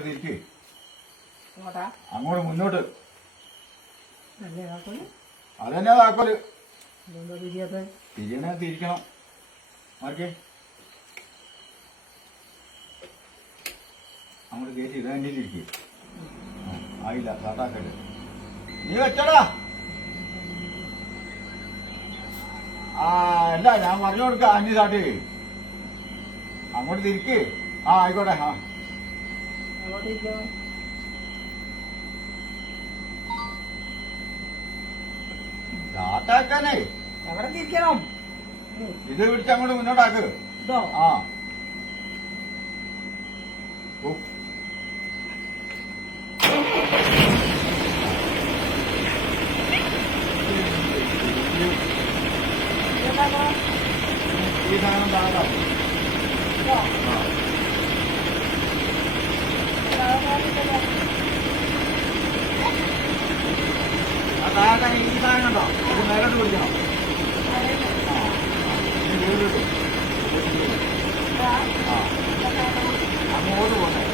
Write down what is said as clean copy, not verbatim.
അങ്ങോട്ട് തിരിക്ക്. അങ്ങോട്ട് മുന്നോട്ട്. അതന്നെ താക്കോല്. തിരിയണേ തിരിക്കണം. മാർക്കേ അങ്ങോട്ട് കയറ്റി ഇത് തന്നെ തിരിക്ക്. ആയില്ല സാട്ടാക്കല്ലേ. നീ വെച്ചടാ. അല്ല ഞാൻ പറഞ്ഞു കൊടുക്ക. അഞ്ച് സാട്ടി അങ്ങോട്ട് തിരിക്ക്. ആയിക്കോട്ടെ. സാട്ടാക്കാനേ എവിടെ തിരിക്കണം? ഇത് പിടിച്ച് അങ്ങോട്ട് മുന്നോട്ടാക്ക്. ആ ഈ സാധനം താഴെ ആ താഴെ ഈ സാധനം കണ്ടോ? ഇത് മേലോട്ട് പിടിക്കണം. അങ്ങോട്ട് പോകണേ.